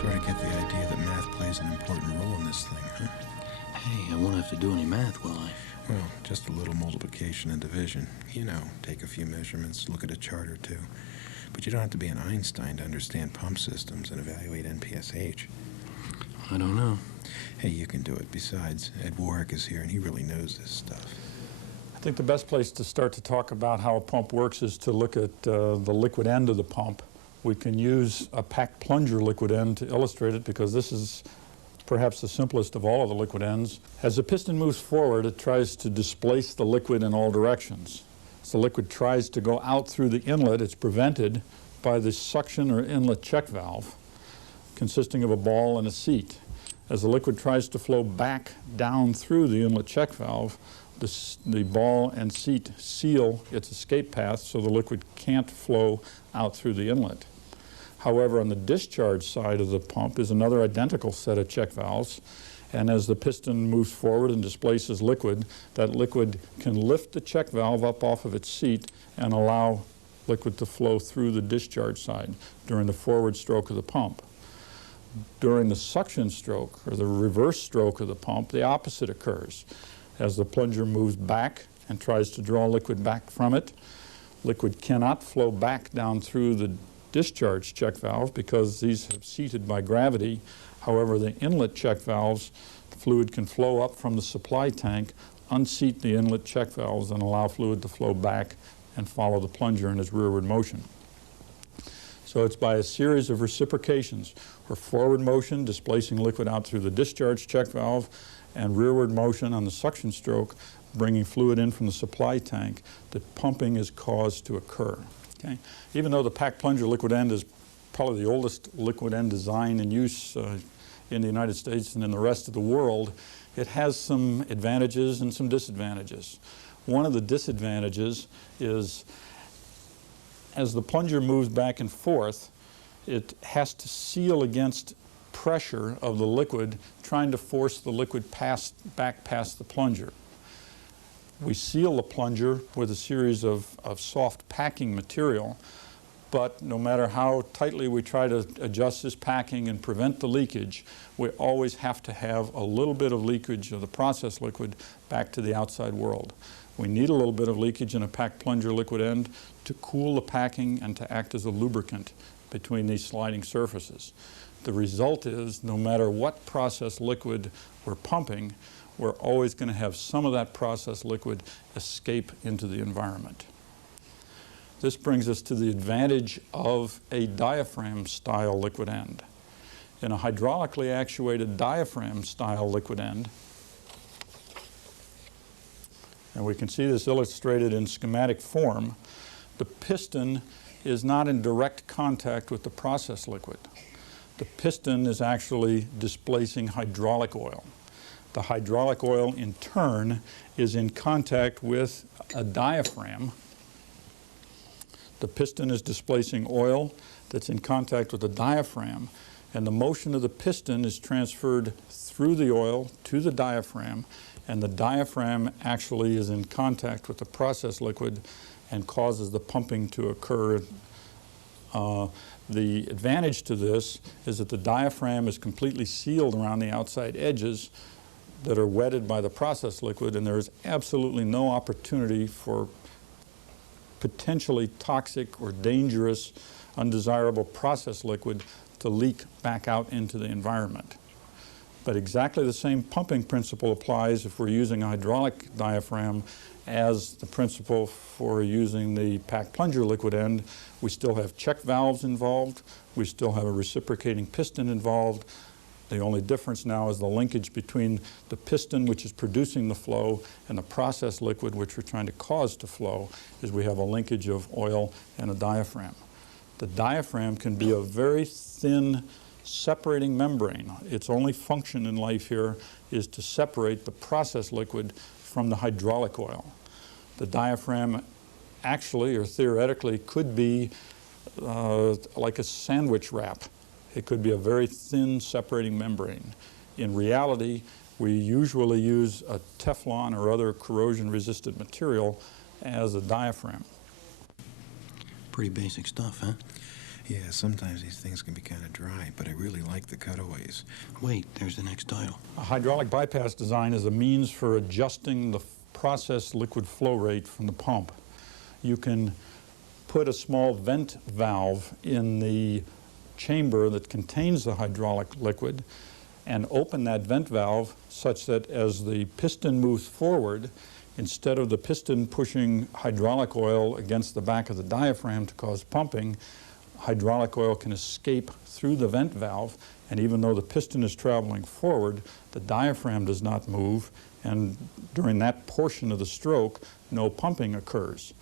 Sort of get the idea that math plays an important role in this thing, huh? Hey, I won't have to do any math, will I? Well, just a little multiplication and division. You know, take a few measurements, look at a chart or two. But you don't have to be an Einstein to understand pump systems and evaluate NPSH. I don't know. Hey, you can do it. Besides, Ed Warwick is here and he really knows this stuff. I think the best place to start to talk about how a pump works is to look at the liquid end of the pump. We can use a packed plunger liquid end to illustrate it because this is perhaps the simplest of all of the liquid ends. As the piston moves forward, it tries to displace the liquid in all directions. As the liquid tries to go out through the inlet, it's prevented by the suction or inlet check valve consisting of a ball and a seat. As the liquid tries to flow back down through the inlet check valve, the ball and seat seal its escape path so the liquid can't flow out through the inlet. However, on the discharge side of the pump is another identical set of check valves, and as the piston moves forward and displaces liquid, that liquid can lift the check valve up off of its seat and allow liquid to flow through the discharge side during the forward stroke of the pump. During the suction stroke, or the reverse stroke of the pump, the opposite occurs. As the plunger moves back and tries to draw liquid back from it, liquid cannot flow back down through the discharge check valve because these have seated by gravity. However, the inlet check valves, the fluid can flow up from the supply tank, unseat the inlet check valves, and allow fluid to flow back and follow the plunger in its rearward motion. So it's by a series of reciprocations, or forward motion displacing liquid out through the discharge check valve, and rearward motion on the suction stroke bringing fluid in from the supply tank, that pumping is caused to occur. Okay? Even though the packed plunger liquid end is probably the oldest liquid end design in use in the United States and in the rest of the world, it has some advantages and some disadvantages. One of the disadvantages is as the plunger moves back and forth, it has to seal against pressure of the liquid, trying to force the liquid back past the plunger. We seal the plunger with a series of soft packing material, but no matter how tightly we try to adjust this packing and prevent the leakage, we always have to have a little bit of leakage of the process liquid back to the outside world. We need a little bit of leakage in a packed plunger liquid end to cool the packing and to act as a lubricant between these sliding surfaces. The result is, no matter what process liquid we're pumping, we're always going to have some of that process liquid escape into the environment. This brings us to the advantage of a diaphragm-style liquid end. In a hydraulically actuated diaphragm-style liquid end, and we can see this illustrated in schematic form, the piston is not in direct contact with the process liquid. The piston is actually displacing hydraulic oil. The hydraulic oil, in turn, is in contact with a diaphragm. The piston is displacing oil that's in contact with the diaphragm, and the motion of the piston is transferred through the oil to the diaphragm, and the diaphragm actually is in contact with the process liquid and causes the pumping to occur. The advantage to this is that the diaphragm is completely sealed around the outside edges that are wetted by the process liquid, and there is absolutely no opportunity for potentially toxic or dangerous, undesirable process liquid to leak back out into the environment. But exactly the same pumping principle applies if we're using a hydraulic diaphragm as the principle for using the packed plunger liquid end. We still have check valves involved. We still have a reciprocating piston involved. The only difference now is the linkage between the piston, which is producing the flow, and the process liquid, which we're trying to cause to flow, is we have a linkage of oil and a diaphragm. The diaphragm can be a very thin separating membrane. Its only function in life here is to separate the process liquid from the hydraulic oil. The diaphragm actually, or theoretically, could be like a sandwich wrap. It could be a very thin separating membrane. In reality, we usually use a Teflon or other corrosion-resistant material as a diaphragm. Pretty basic stuff, huh? Yeah, sometimes these things can be kind of dry, but I really like the cutaways. Wait, there's the next title. A hydraulic bypass design is a means for adjusting the process liquid flow rate from the pump. You can put a small vent valve in the chamber that contains the hydraulic liquid and open that vent valve such that as the piston moves forward, instead of the piston pushing hydraulic oil against the back of the diaphragm to cause pumping, hydraulic oil can escape through the vent valve, and even though the piston is traveling forward, the diaphragm does not move, and during that portion of the stroke, no pumping occurs.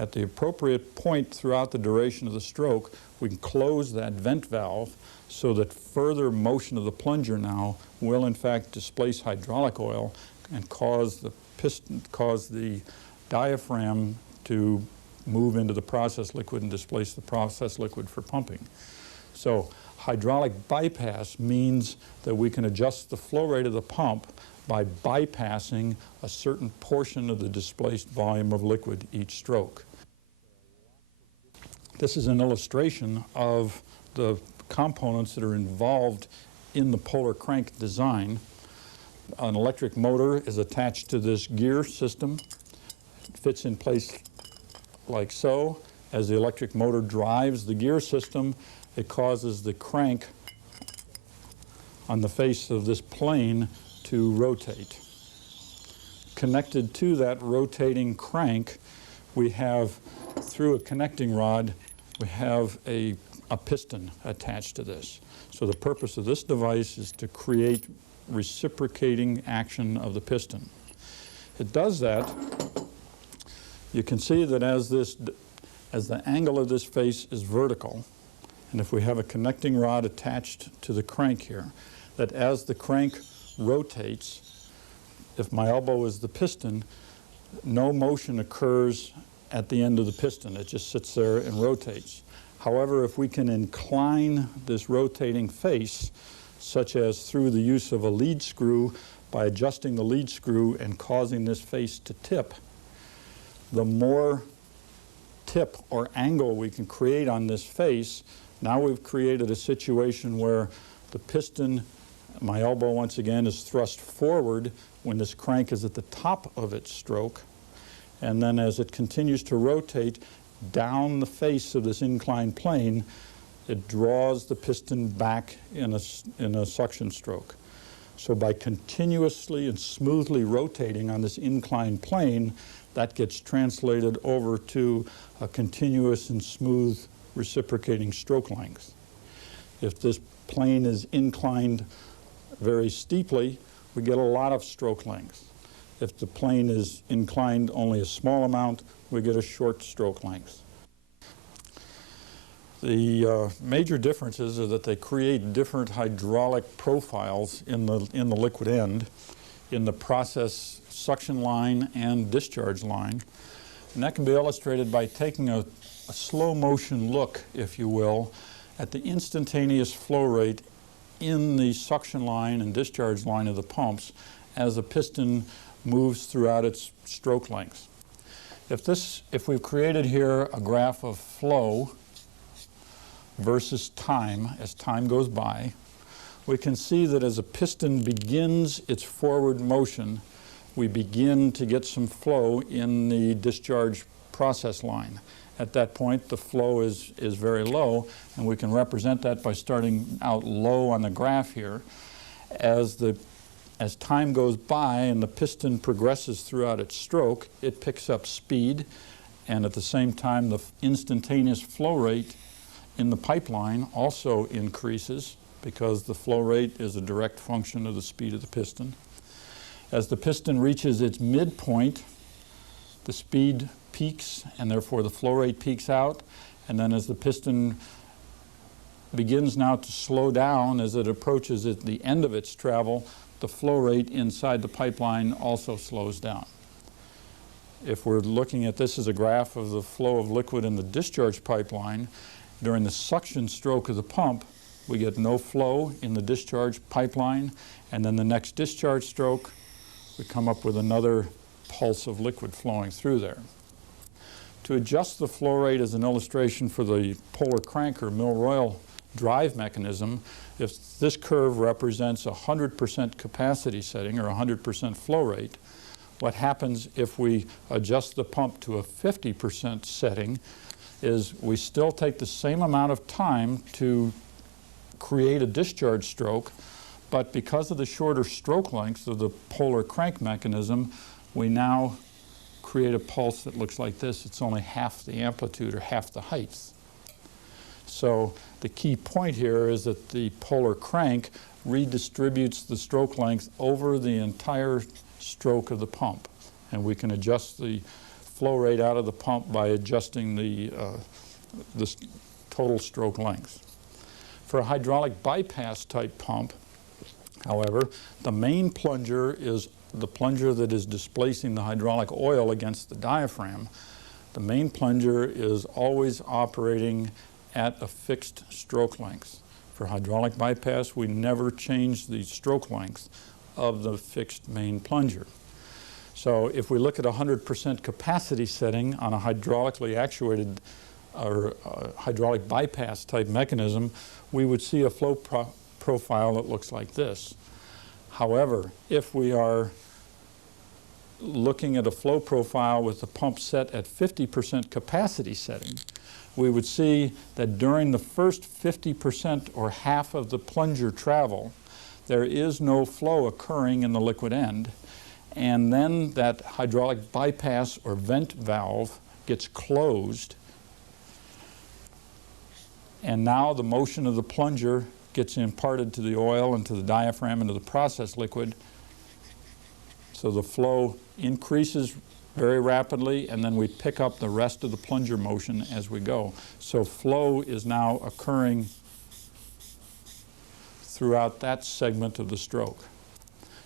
At the appropriate point throughout the duration of the stroke, we can close that vent valve so that further motion of the plunger now will in fact displace hydraulic oil and cause the diaphragm to move into the process liquid and displace the process liquid for pumping. So hydraulic bypass means that we can adjust the flow rate of the pump by bypassing a certain portion of the displaced volume of liquid each stroke. This is an illustration of the components that are involved in the Polar crank design. An electric motor is attached to this gear system. It fits in place like so. As the electric motor drives the gear system, it causes the crank on the face of this plane to rotate. Connected to that rotating crank, we have, through a connecting rod, we have a piston attached to this. So the purpose of this device is to create reciprocating action of the piston. It does that. You can see that as the angle of this face is vertical, and if we have a connecting rod attached to the crank here, that as the crank rotates, if my elbow is the piston, no motion occurs at the end of the piston. It just sits there and rotates. However, if we can incline this rotating face, such as through the use of a lead screw, by adjusting the lead screw and causing this face to tip, the more tip or angle we can create on this face, now we've created a situation where the piston, my elbow once again, is thrust forward when this crank is at the top of its stroke, and then as it continues to rotate down the face of this inclined plane, it draws the piston back in a suction stroke. So by continuously and smoothly rotating on this inclined plane, that gets translated over to a continuous and smooth reciprocating stroke length. If this plane is inclined very steeply, we get a lot of stroke length. If the plane is inclined only a small amount, we get a short stroke length. The major differences are that they create different hydraulic profiles in the liquid end, in the process suction line and discharge line. And that can be illustrated by taking a slow motion look, if you will, at the instantaneous flow rate in the suction line and discharge line of the pumps as the piston moves throughout its stroke length. If we've created here a graph of flow versus time as time goes by, we can see that as a piston begins its forward motion, we begin to get some flow in the discharge process line. At that point, the flow is very low, and we can represent that by starting out low on the graph here. As time goes by and the piston progresses throughout its stroke, it picks up speed, and at the same time, the instantaneous flow rate in the pipeline also increases because the flow rate is a direct function of the speed of the piston. As the piston reaches its midpoint, the speed peaks and therefore the flow rate peaks out, and then as the piston begins now to slow down as it approaches the end of its travel, the flow rate inside the pipeline also slows down. If we're looking at this as a graph of the flow of liquid in the discharge pipeline, during the suction stroke of the pump, we get no flow in the discharge pipeline, and then the next discharge stroke, we come up with another pulse of liquid flowing through there. To adjust the flow rate as an illustration for the Polar crank or Milroy drive mechanism, if this curve represents a 100% capacity setting or 100% flow rate, what happens if we adjust the pump to a 50% setting is we still take the same amount of time to create a discharge stroke, but because of the shorter stroke length of the Polar crank mechanism, we now create a pulse that looks like this. It's only half the amplitude or half the height. So the key point here is that the Polar crank redistributes the stroke length over the entire stroke of the pump. And we can adjust the flow rate out of the pump by adjusting the total stroke length. For a hydraulic bypass type pump, however, the main plunger is the plunger that is displacing the hydraulic oil against the diaphragm. The main plunger is always operating at a fixed stroke length. For hydraulic bypass, we never change the stroke length of the fixed main plunger. So if we look at a 100% capacity setting on a hydraulically actuated or hydraulic bypass type mechanism, we would see a flow profile that looks like this. However, if we are looking at a flow profile with the pump set at 50% capacity setting, we would see that during the first 50% or half of the plunger travel, there is no flow occurring in the liquid end, and then that hydraulic bypass or vent valve gets closed, and now the motion of the plunger gets imparted to the oil and to the diaphragm and to the process liquid. So the flow increases very rapidly, and then we pick up the rest of the plunger motion as we go. So flow is now occurring throughout that segment of the stroke.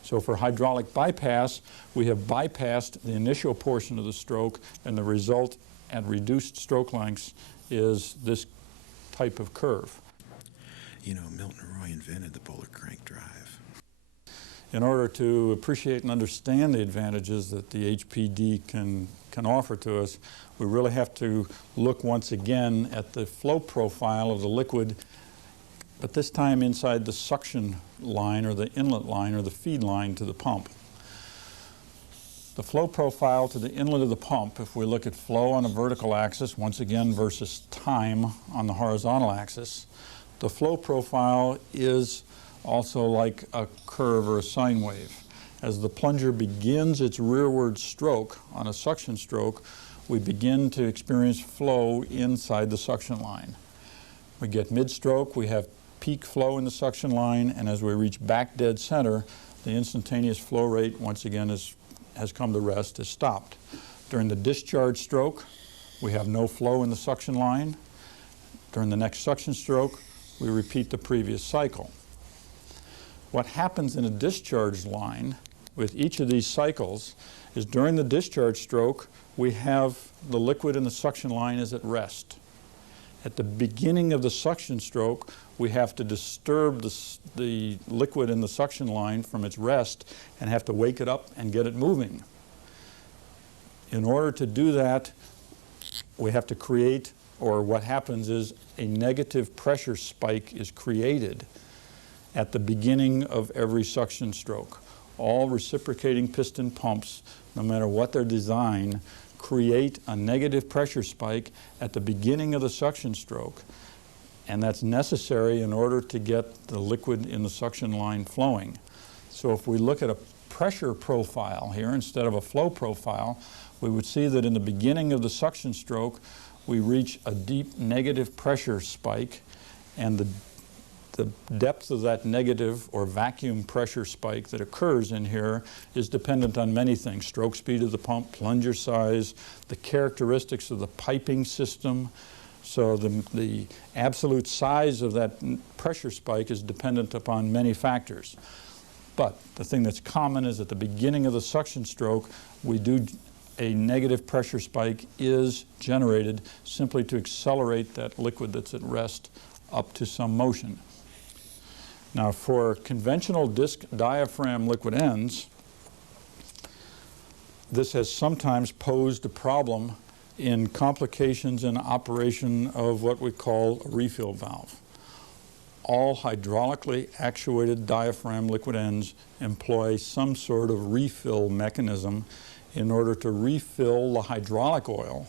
So for hydraulic bypass, we have bypassed the initial portion of the stroke, and the result at reduced stroke lengths is this type of curve. You know, Milton Roy invented the Polar crank drive. In order to appreciate and understand the advantages that the HPD can offer to us, we really have to look once again at the flow profile of the liquid, but this time inside the suction line or the inlet line or the feed line to the pump. The flow profile to the inlet of the pump, if we look at flow on a vertical axis, once again versus time on the horizontal axis, the flow profile is also like a curve or a sine wave. As the plunger begins its rearward stroke on a suction stroke, we begin to experience flow inside the suction line. We get mid-stroke, we have peak flow in the suction line, and as we reach back dead center, the instantaneous flow rate once again has come to rest, is stopped. During the discharge stroke, we have no flow in the suction line. During the next suction stroke, we repeat the previous cycle. What happens in a discharge line with each of these cycles is during the discharge stroke, we have the liquid in the suction line is at rest. At the beginning of the suction stroke, we have to disturb the liquid in the suction line from its rest and have to wake it up and get it moving. In order to do that, we have to create, or what happens is a negative pressure spike is created at the beginning of every suction stroke. All reciprocating piston pumps, no matter what their design, create a negative pressure spike at the beginning of the suction stroke, and that's necessary in order to get the liquid in the suction line flowing. So if we look at a pressure profile here instead of a flow profile, we would see that in the beginning of the suction stroke, we reach a deep negative pressure spike, and the depth of that negative or vacuum pressure spike that occurs in here is dependent on many things: stroke speed of the pump, plunger size, the characteristics of the piping system. So the absolute size of that pressure spike is dependent upon many factors. But the thing that's common is at the beginning of the suction stroke, a negative pressure spike is generated simply to accelerate that liquid that's at rest up to some motion. Now, for conventional disc diaphragm liquid ends, this has sometimes posed a problem in complications in operation of what we call a refill valve. All hydraulically actuated diaphragm liquid ends employ some sort of refill mechanism in order to refill the hydraulic oil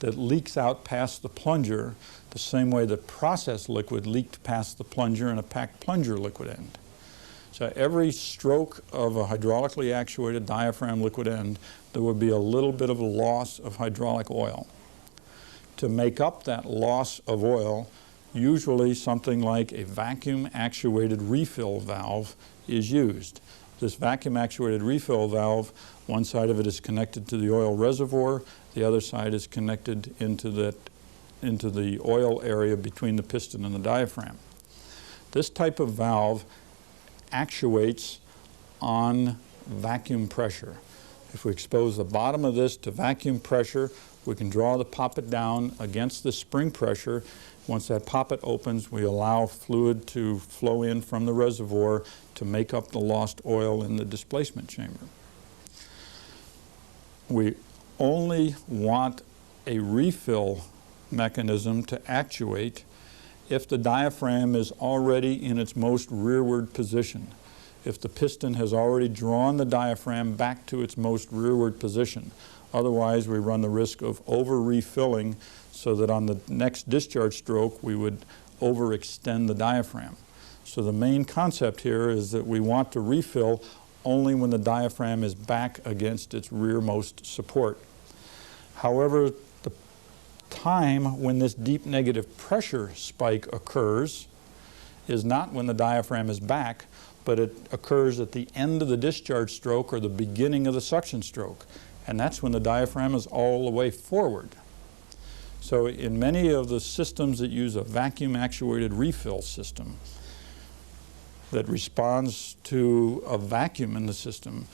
that leaks out past the plunger the same way that processed liquid leaked past the plunger in a packed plunger liquid end. So every stroke of a hydraulically actuated diaphragm liquid end, there would be a little bit of a loss of hydraulic oil. To make up that loss of oil, usually something like a vacuum actuated refill valve is used. This vacuum actuated refill valve, one side of it is connected to the oil reservoir, the other side is connected into the oil area between the piston and the diaphragm. This type of valve actuates on vacuum pressure. If we expose the bottom of this to vacuum pressure, we can draw the poppet down against the spring pressure. Once that poppet opens, we allow fluid to flow in from the reservoir to make up the lost oil in the displacement chamber. We only want a refill mechanism to actuate if the diaphragm is already in its most rearward position. If the piston has already drawn the diaphragm back to its most rearward position. Otherwise, we run the risk of over-refilling so that on the next discharge stroke, we would overextend the diaphragm. So the main concept here is that we want to refill only when the diaphragm is back against its rearmost support. However, the time when this deep negative pressure spike occurs is not when the diaphragm is back, but it occurs at the end of the discharge stroke or the beginning of the suction stroke. And that's when the diaphragm is all the way forward. So in many of the systems that use a vacuum actuated refill system that responds to a vacuum in the system,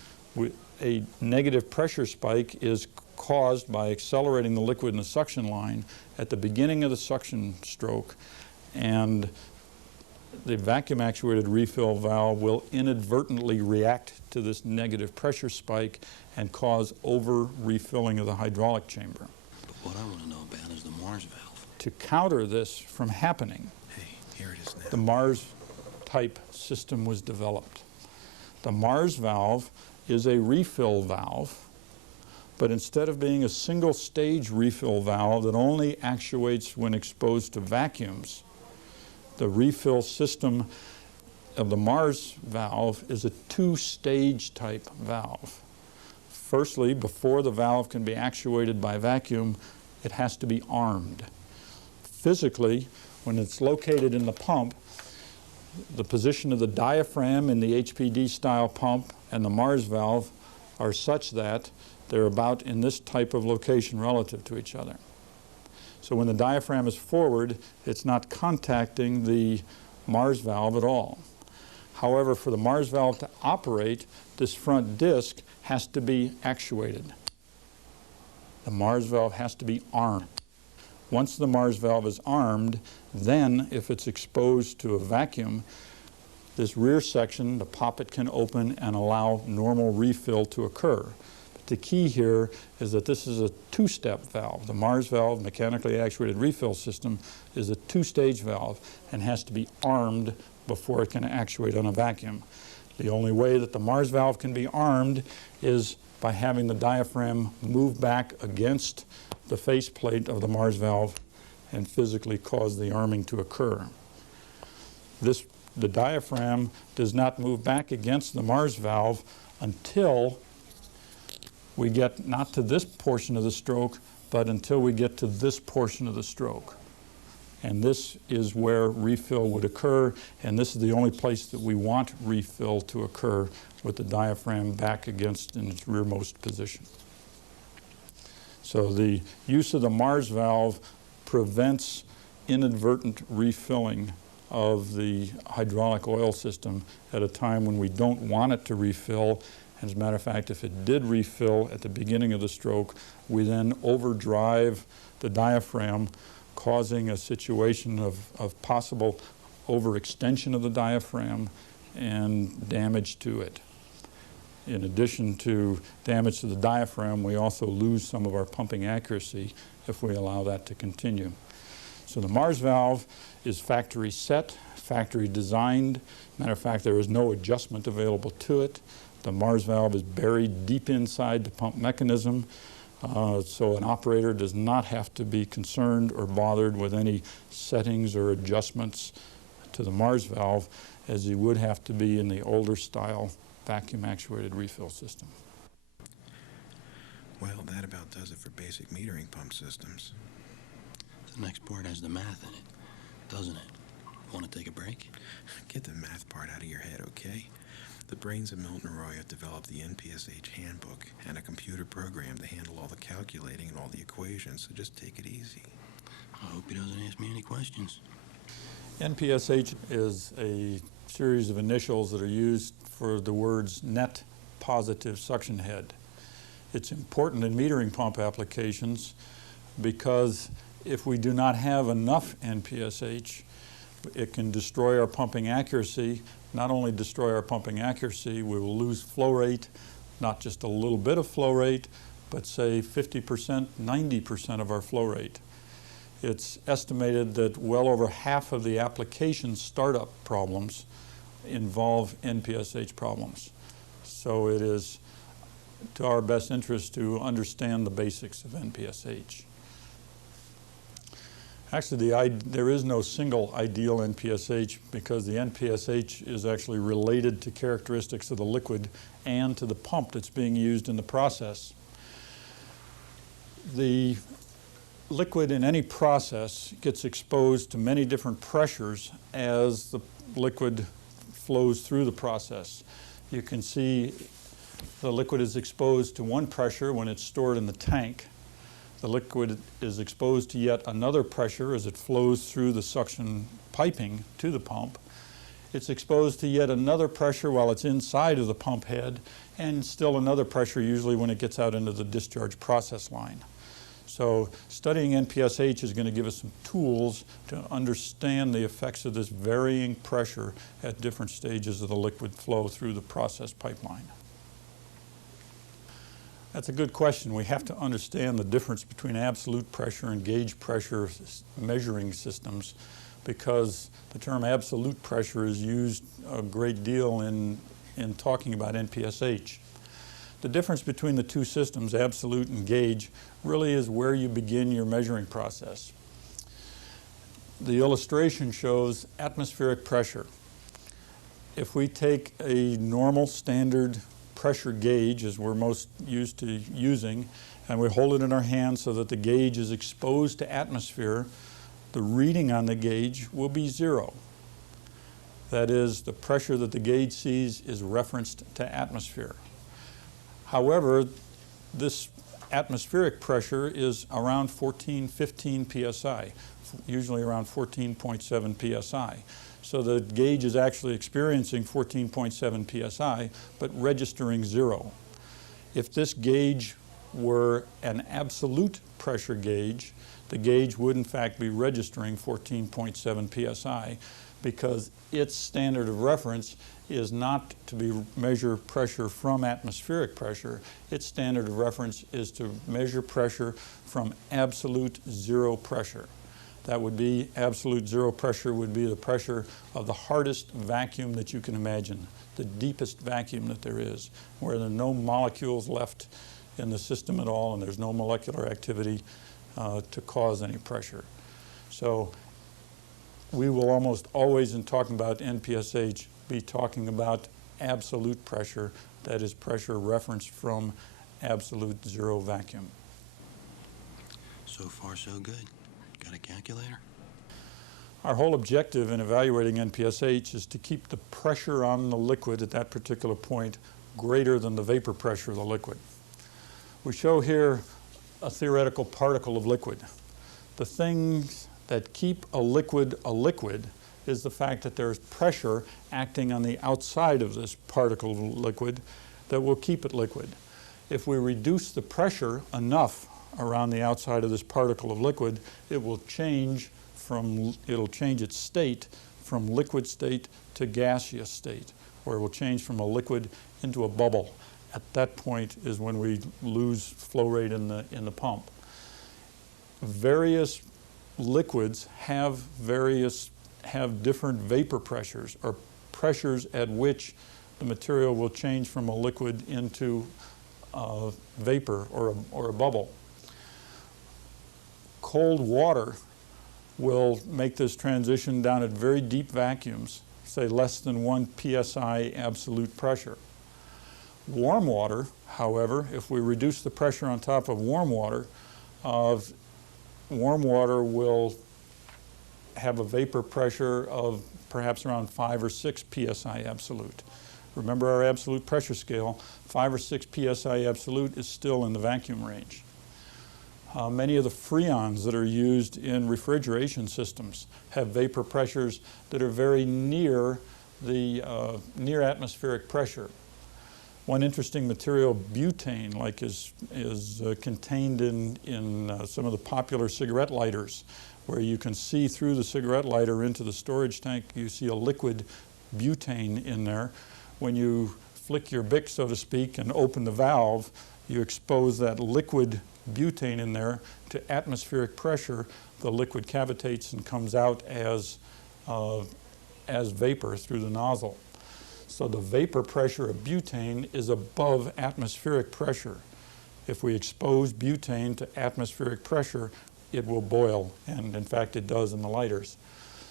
a negative pressure spike is caused by accelerating the liquid in the suction line at the beginning of the suction stroke, and the vacuum actuated refill valve will inadvertently react to this negative pressure spike and cause over refilling of the hydraulic chamber. But what I want to know about is the Mars valve. To counter this from happening, Hey, here it is now. the Mars type system was developed. The Mars valve is a refill valve, but instead of being a single stage refill valve that only actuates when exposed to vacuums, the refill system of the Mars valve is a two-stage type valve. Firstly, before the valve can be actuated by vacuum, it has to be armed. Physically, when it's located in the pump, the position of the diaphragm in the HPD style pump and the Mars valve are such that they're about in this type of location relative to each other. So when the diaphragm is forward, it's not contacting the Mars valve at all. However, for the Mars valve to operate, this front disc has to be actuated. The Mars valve has to be armed. Once the Mars valve is armed, then if it's exposed to a vacuum, this rear section, the poppet can open and allow normal refill to occur. The key here is that this is a two-step valve. The Mars valve, mechanically actuated refill system, is a two-stage valve and has to be armed before it can actuate on a vacuum. The only way that the Mars valve can be armed is by having the diaphragm move back against the faceplate of the Mars valve and physically cause the arming to occur. The diaphragm does not move back against the Mars valve until we get not to this portion of the stroke, but until we get to this portion of the stroke. And this is where refill would occur, and this is the only place that we want refill to occur, with the diaphragm back against in its rearmost position. So the use of the Mars valve prevents inadvertent refilling of the hydraulic oil system at a time when we don't want it to refill. As a matter of fact, if it did refill at the beginning of the stroke, we then overdrive the diaphragm, causing a situation of possible overextension of the diaphragm and damage to it. In addition to damage to the diaphragm, we also lose some of our pumping accuracy if we allow that to continue. So the Mars valve is factory set, factory designed. Matter of fact, there is no adjustment available to it. The Mars valve is buried deep inside the pump mechanism, so an operator does not have to be concerned or bothered with any settings or adjustments to the Mars valve as he would have to be in the older style vacuum actuated refill system. Well, that about does it for basic metering pump systems. The next part has the math in it, doesn't it? Want to take a break? Get the math part out of your head, okay? The brains of Milton Roy have developed the NPSH handbook and a computer program to handle all the calculating and all the equations, so just take it easy. I hope he doesn't ask me any questions. NPSH is a series of initials that are used for the words net positive suction head. It's important in metering pump applications because if we do not have enough NPSH, it can destroy our pumping accuracy. Not only destroy our pumping accuracy, we will lose flow rate, not just a little bit of flow rate, but say 50%, 90% of our flow rate. It's estimated that well over half of the application startup problems involve NPSH problems. So it is to our best interest to understand the basics of NPSH. Actually, there is no single ideal NPSH because the NPSH is actually related to characteristics of the liquid and to the pump that's being used in the process. The liquid in any process gets exposed to many different pressures as the liquid flows through the process. You can see the liquid is exposed to one pressure when it's stored in the tank. The liquid is exposed to yet another pressure as it flows through the suction piping to the pump. It's exposed to yet another pressure while it's inside of the pump head, and still another pressure usually when it gets out into the discharge process line. So studying NPSH is going to give us some tools to understand the effects of this varying pressure at different stages of the liquid flow through the process pipeline. That's a good question. We have to understand the difference between absolute pressure and gauge pressure measuring systems because the term absolute pressure is used a great deal in talking about NPSH. The difference between the two systems, absolute and gauge, really is where you begin your measuring process. The illustration shows atmospheric pressure. If we take a normal standard pressure gauge, as we're most used to using, and we hold it in our hand so that the gauge is exposed to atmosphere, the reading on the gauge will be 0. That is, the pressure that the gauge sees is referenced to atmosphere. However, this atmospheric pressure is around 14, 15 psi, usually around 14.7 psi. So the gauge is actually experiencing 14.7 psi, but registering 0. If this gauge were an absolute pressure gauge, the gauge would in fact be registering 14.7 psi because its standard of reference is not to measure pressure from atmospheric pressure. Its standard of reference is to measure pressure from absolute 0 pressure. That would be absolute 0 pressure would be the pressure of the hardest vacuum that you can imagine, the deepest vacuum that there is, where there are no molecules left in the system at all and there's no molecular activity to cause any pressure. So we will almost always, in talking about NPSH, be talking about absolute pressure, that is pressure referenced from absolute 0 vacuum. So far, so good. Got a calculator? Our whole objective in evaluating NPSH is to keep the pressure on the liquid at that particular point greater than the vapor pressure of the liquid. We show here a theoretical particle of liquid. The things that keep a liquid is the fact that there's pressure acting on the outside of this particle of liquid that will keep it liquid. If we reduce the pressure enough around the outside of this particle of liquid, it will change its state from liquid state to gaseous state, where it will change from a liquid into a bubble. At that point is when we lose flow rate in the pump. Various liquids have different vapor pressures, or pressures at which the material will change from a liquid into vapor or a bubble. Cold water will make this transition down at very deep vacuums, say less than 1 psi absolute pressure. Warm water, however, if we reduce the pressure on top of warm water will have a vapor pressure of perhaps around 5 or 6 psi absolute. Remember our absolute pressure scale, 5 or 6 psi absolute is still in the vacuum range. Many of the freons that are used in refrigeration systems have vapor pressures that are very near the near atmospheric pressure. One interesting material, butane, like is contained in some of the popular cigarette lighters, where you can see through the cigarette lighter into the storage tank. You see a liquid butane in there. When you flick your Bic, so to speak, and open the valve, you expose that liquid butane in there to atmospheric pressure. The liquid cavitates and comes out as vapor through the nozzle. So the vapor pressure of butane is above atmospheric pressure. If we expose butane to atmospheric pressure, it will boil, and in fact it does in the lighters.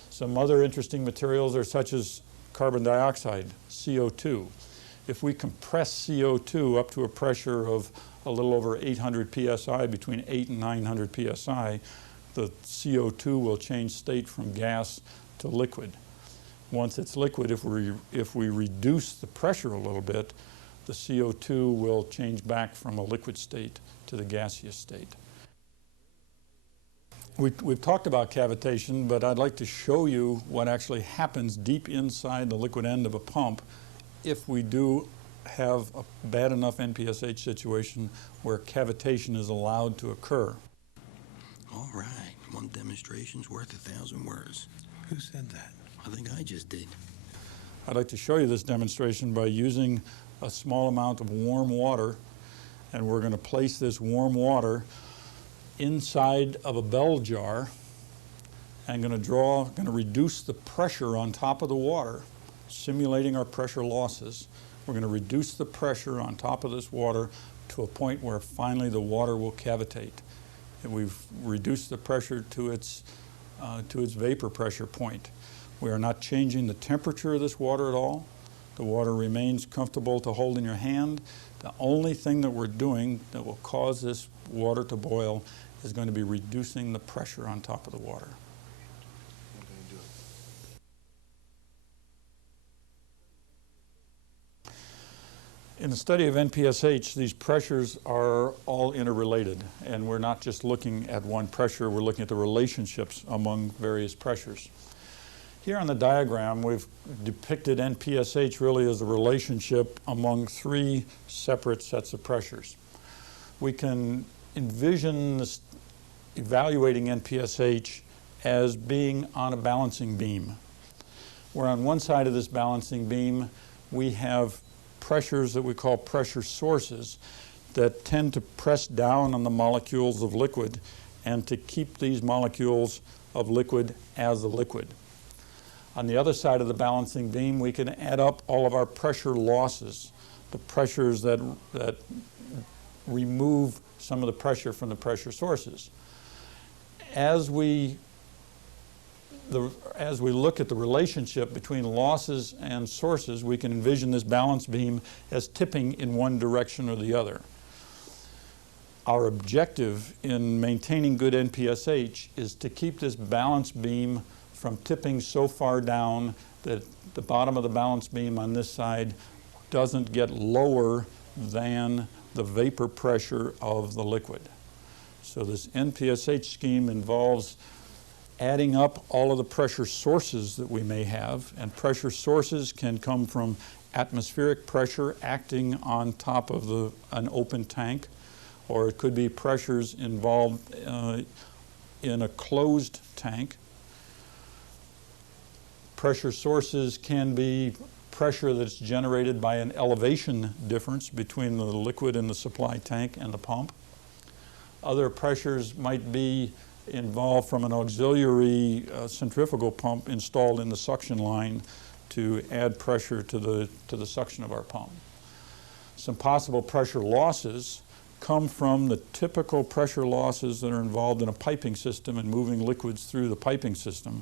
Some other interesting materials are such as carbon dioxide, CO2. If we compress CO2 up to a pressure of a little over 800 psi, between 8 and 900 psi, the CO2 will change state from gas to liquid. Once it's liquid, if we reduce the pressure a little bit, the CO2 will change back from a liquid state to the gaseous state. We've talked about cavitation, but I'd like to show you what actually happens deep inside the liquid end of a pump if we do have a bad enough NPSH situation where cavitation is allowed to occur. All right, one demonstration's worth 1,000 words. Who said that? I think I just did. I'd like to show you this demonstration by using a small amount of warm water, and we're going to place this warm water inside of a bell jar and going to reduce the pressure on top of the water, simulating our pressure losses. We're going to reduce the pressure on top of this water to a point where finally the water will cavitate. And we've reduced the pressure to its vapor pressure point. We are not changing the temperature of this water at all. The water remains comfortable to hold in your hand. The only thing that we're doing that will cause this water to boil is going to be reducing the pressure on top of the water. In the study of NPSH, these pressures are all interrelated, and we're not just looking at one pressure, we're looking at the relationships among various pressures. Here on the diagram, we've depicted NPSH really as a relationship among 3 separate sets of pressures. We can envision this evaluating NPSH as being on a balancing beam, where on one side of this balancing beam we have pressures that we call pressure sources that tend to press down on the molecules of liquid and to keep these molecules of liquid as a liquid. On the other side of the balancing beam, we can add up all of our pressure losses, the pressures that remove some of the pressure from the pressure sources. As we look at the relationship between losses and sources, we can envision this balance beam as tipping in one direction or the other. Our objective in maintaining good NPSH is to keep this balance beam from tipping so far down that the bottom of the balance beam on this side doesn't get lower than the vapor pressure of the liquid. So this NPSH scheme involves adding up all of the pressure sources that we may have, and pressure sources can come from atmospheric pressure acting on top of an open tank, or it could be pressures involved in a closed tank. Pressure sources can be pressure that's generated by an elevation difference between the liquid in the supply tank and the pump. Other pressures might be involved from an auxiliary centrifugal pump installed in the suction line to add pressure to the suction of our pump. Some possible pressure losses come from the typical pressure losses that are involved in a piping system and moving liquids through the piping system.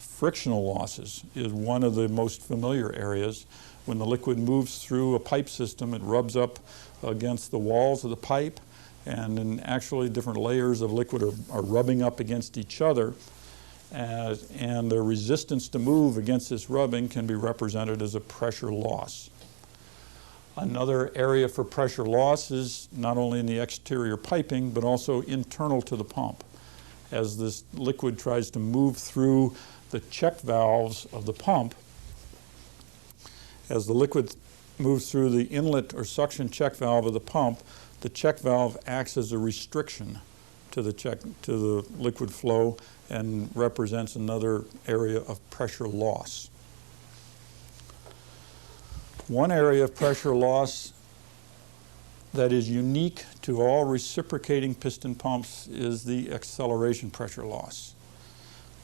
Frictional losses is one of the most familiar areas. When the liquid moves through a pipe system, it rubs up against the walls of the pipe, and then actually different layers of liquid are rubbing up against each other, and the resistance to move against this rubbing can be represented as a pressure loss. Another area for pressure loss is not only in the exterior piping, but also internal to the pump. As this liquid tries to move through the check valves of the pump, as the liquid moves through the inlet or suction check valve of the pump, the check valve acts as a restriction to the liquid flow and represents another area of pressure loss. One area of pressure loss that is unique to all reciprocating piston pumps is the acceleration pressure loss.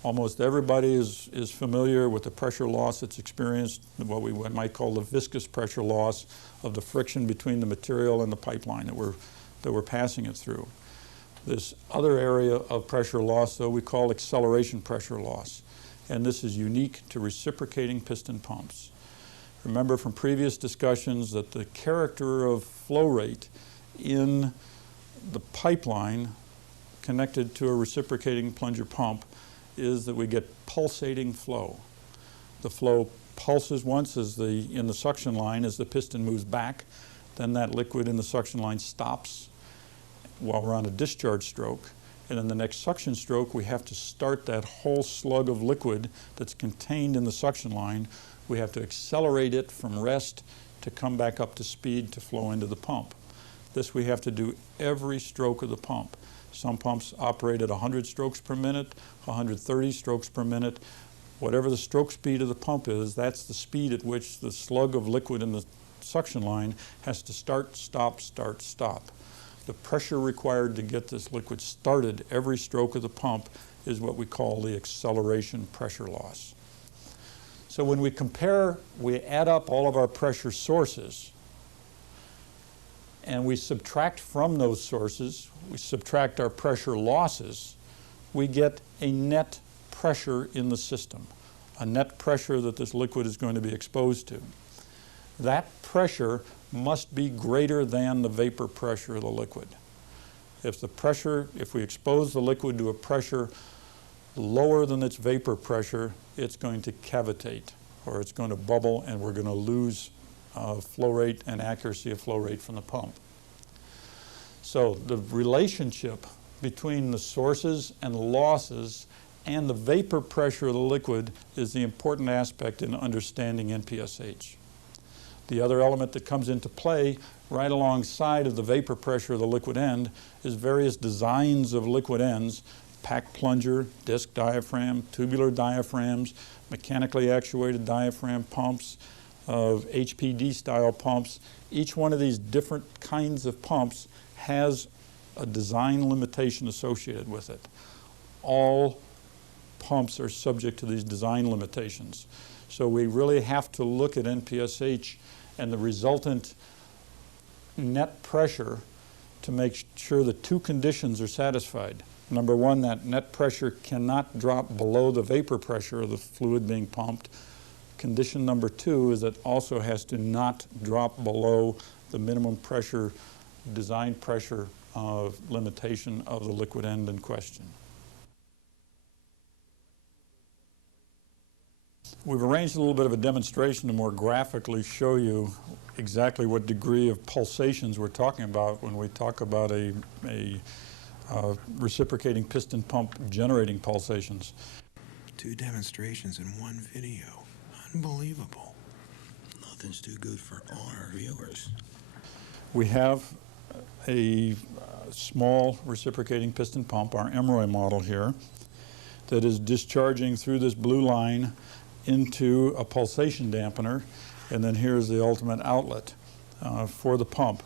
Almost everybody is familiar with the pressure loss that's experienced, what we might call the viscous pressure loss of the friction between the material and the pipeline that we're passing it through. This other area of pressure loss, though, we call acceleration pressure loss, and this is unique to reciprocating piston pumps. Remember from previous discussions that the character of flow rate in the pipeline connected to a reciprocating plunger pump is that we get pulsating flow. The flow pulses once in the suction line as the piston moves back, then that liquid in the suction line stops while we're on a discharge stroke, and in the next suction stroke we have to start that whole slug of liquid that's contained in the suction line. We have to accelerate it from rest to come back up to speed to flow into the pump. This we have to do every stroke of the pump. Some pumps operate at 100 strokes per minute, 130 strokes per minute. Whatever the stroke speed of the pump is, that's the speed at which the slug of liquid in the suction line has to start, stop, start, stop. The pressure required to get this liquid started every stroke of the pump is what we call the acceleration pressure loss. So when we add up all of our pressure sources and we subtract from those sources, we subtract our pressure losses, we get a net pressure in the system, a net pressure that this liquid is going to be exposed to. That pressure must be greater than the vapor pressure of the liquid. If we expose the liquid to a pressure lower than its vapor pressure, it's going to cavitate, or it's going to bubble, and we're going to lose flow rate and accuracy of flow rate from the pump. So the relationship between the sources and the losses and the vapor pressure of the liquid is the important aspect in understanding NPSH. The other element that comes into play right alongside of the vapor pressure of the liquid end is various designs of liquid ends: packed plunger, disc diaphragm, tubular diaphragms, mechanically actuated diaphragm pumps, HPD style pumps. Each one of these different kinds of pumps has a design limitation associated with it. All pumps are subject to these design limitations. So we really have to look at NPSH and the resultant net pressure to make sure the two conditions are satisfied. Number one, that net pressure cannot drop below the vapor pressure of the fluid being pumped. Condition number two is that also has to not drop below the minimum pressure, design pressure limitation of the liquid end in question. We've arranged a little bit of a demonstration to more graphically show you exactly what degree of pulsations we're talking about when we talk about a reciprocating piston pump generating pulsations. 2 demonstrations in one video. Unbelievable. Nothing's too good for all our viewers. We have a small reciprocating piston pump, our Emeroy model here, that is discharging through this blue line into a pulsation dampener, and then here's the ultimate outlet for the pump.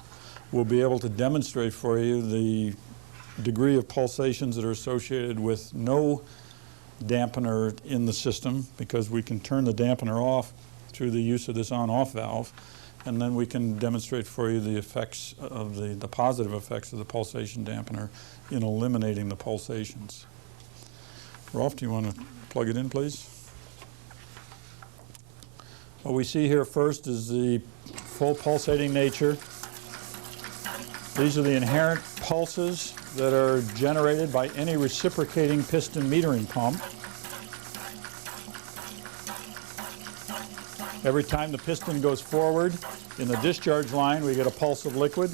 We'll be able to demonstrate for you the degree of pulsations that are associated with no dampener in the system, because we can turn the dampener off through the use of this on-off valve, and then we can demonstrate for you the effects of the positive effects of the pulsation dampener in eliminating the pulsations. Rolf, do you want to plug it in, please? What we see here first is the full pulsating nature. These are the inherent pulses that are generated by any reciprocating piston metering pump. Every time the piston goes forward in the discharge line, we get a pulse of liquid,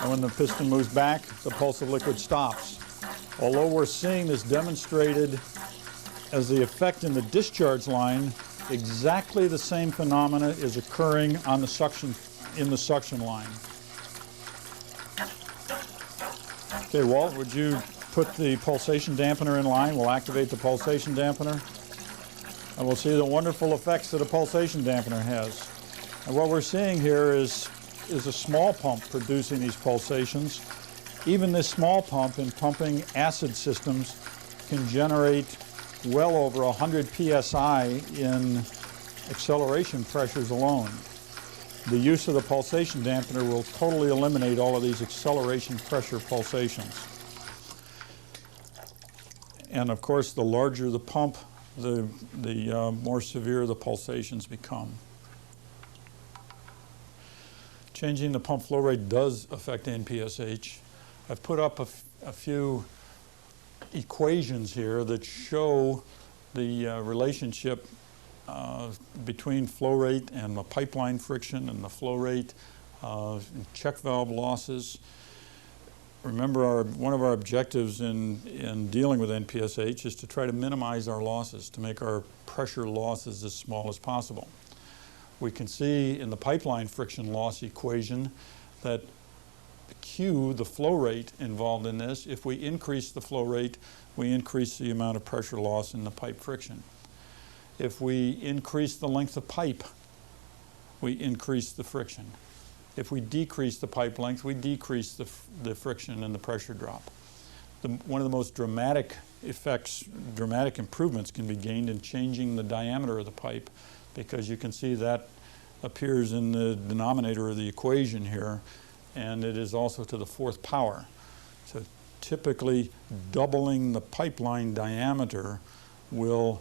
and when the piston moves back, the pulse of liquid stops. Although we're seeing this demonstrated as the effect in the discharge line, exactly the same phenomena is occurring on the suction, in the suction line. Okay, Walt, would you put the pulsation dampener in line? We'll activate the pulsation dampener, and we'll see the wonderful effects that a pulsation dampener has. And what we're seeing here is a small pump producing these pulsations. Even this small pump in pumping acid systems can generate well over 100 psi in acceleration pressures alone. The use of the pulsation dampener will totally eliminate all of these acceleration pressure pulsations. And of course, the larger the pump, the more severe the pulsations become. Changing the pump flow rate does affect NPSH. I've put up a few equations here that show the relationship between flow rate and the pipeline friction and the flow rate, check valve losses. Remember, one of our objectives in dealing with NPSH is to try to minimize our losses, to make our pressure losses as small as possible. We can see in the pipeline friction loss equation that Q, the flow rate involved in this, if we increase the flow rate, we increase the amount of pressure loss in the pipe friction. If we increase the length of pipe, we increase the friction. If we decrease the pipe length, we decrease the friction and the pressure drop. One of the most dramatic effects, dramatic improvements can be gained in changing the diameter of the pipe, because you can see that appears in the denominator of the equation here, and it is also to the fourth power. So typically doubling the pipeline diameter will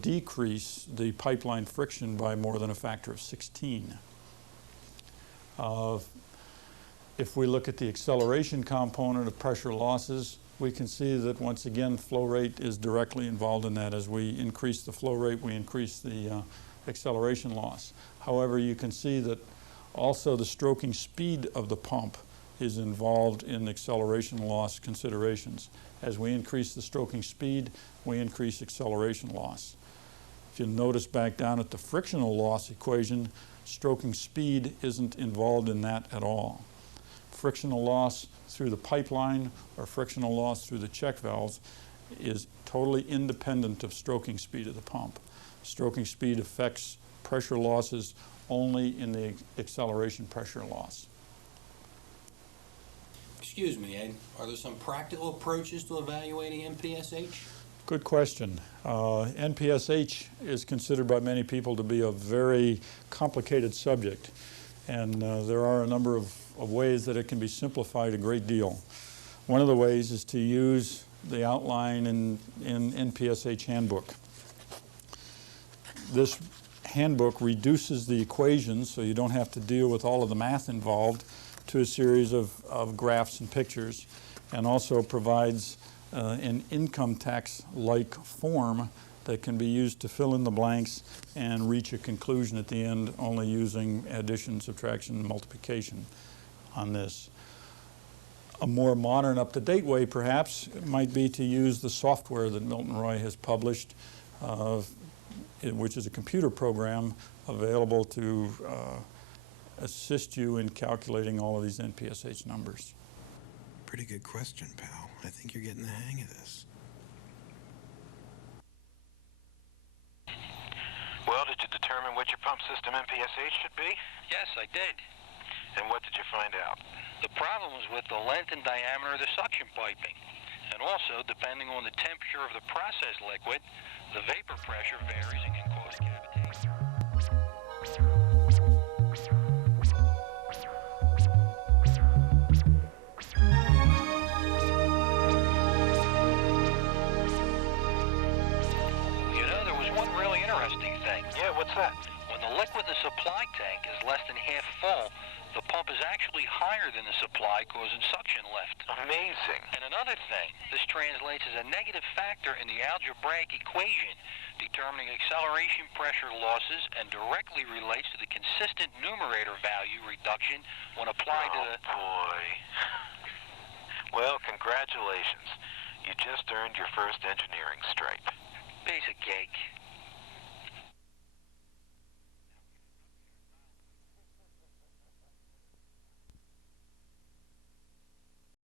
decrease the pipeline friction by more than a factor of 16. If we look at the acceleration component of pressure losses, we can see that once again flow rate is directly involved in that. As we increase the flow rate, we increase the acceleration loss. However, you can see that also the stroking speed of the pump is involved in acceleration loss considerations. As we increase the stroking speed, we increase acceleration loss. If you notice back down at the frictional loss equation, stroking speed isn't involved in that at all. Frictional loss through the pipeline or frictional loss through the check valves is totally independent of stroking speed of the pump. Stroking speed affects pressure losses only in the acceleration pressure loss. Excuse me, Ed, are there some practical approaches to evaluating NPSH? Good question. NPSH is considered by many people to be a very complicated subject, and there are a number of ways that it can be simplified a great deal. One of the ways is to use the outline in NPSH handbook. This handbook reduces the equations so you don't have to deal with all of the math involved to a series of graphs and pictures, and also provides an income tax-like form that can be used to fill in the blanks and reach a conclusion at the end only using addition, subtraction, and multiplication on this. A more modern, up-to-date way, perhaps, might be to use the software that Milton Roy has published, which is a computer program available to assist you in calculating all of these NPSH numbers. Pretty good question, pal. I think you're getting the hang of this. determine what your pump system MPSH should be? Yes, I did. And what did you find out? The problem was with the length and diameter of the suction piping. And also, depending on the temperature of the process liquid, the vapor pressure varies and can cause cavitation. You know, there was one really interesting thing. Yeah, what's that? When the liquid in the supply tank is less than half full, the pump is actually higher than the supply, causing suction lift. Amazing. And another thing, this translates as a negative factor in the algebraic equation, determining acceleration pressure losses and directly relates to the consistent numerator value reduction when applied to the... Oh, boy. Well, congratulations. You just earned your first engineering stripe. Piece of cake.